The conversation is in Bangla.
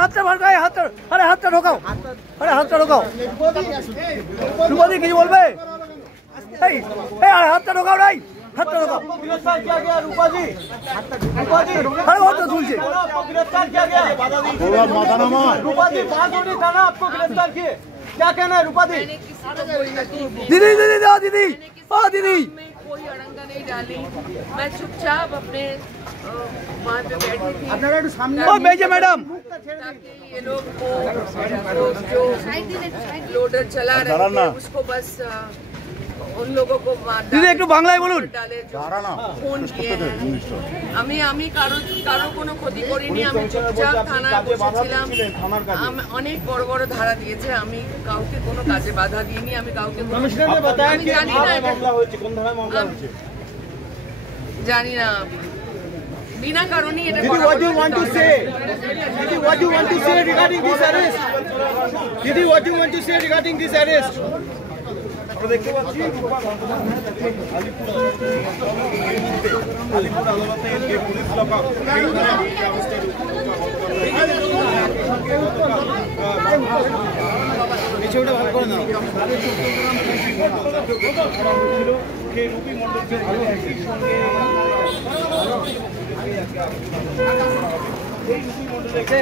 হাতটা ঢোকাও, আরে হাতটা ঢোকাও। রূপাদি কিছু বলবে? হাতটা ঢোকাও, নাই হাতটা ঢোকাও। गिरफ्तार किया गया रूपाजी, अरे वो तो तुलसी आपको गिरफ्तार किया गया। रूपाजी बागोनी थाना आपको गिरफ्तार किए, क्या कहना है रूपाजी? दीदी दीदी दीदी दीदी दीदी कोई अड़ंगा नहीं डाली, मैं चुपचाप अपने वहाँ पे बैठी थी। मेजे मैडम ताकि ये लोग को जो लोडर चला रहे थे उसको बस उन लोगों को मार डाले जो खून किए हैं। আমি কারো কোনো ক্ষতি করিনি, আমি চুপচাপ থানায় বসেছিলাম। অনেক বড় বড় ধারা দিয়েছে, আমি কাউকে কোনো কাজে বাধা দিইনি, আমি কাউকে জানি না বিনা কারণে এটা Didi, what do you want to say? Didi, what do you want to say regarding this arrest? Didi, what do you want to say regarding this arrest? দেখতে পাচ্ছি আলিপুর আদালতের যে পুলিশ লকআপ পিছুটা ভাগ করে নাও। সেই রূপী মণ্ডলকে সঙ্গে এই রূপী মণ্ডলকে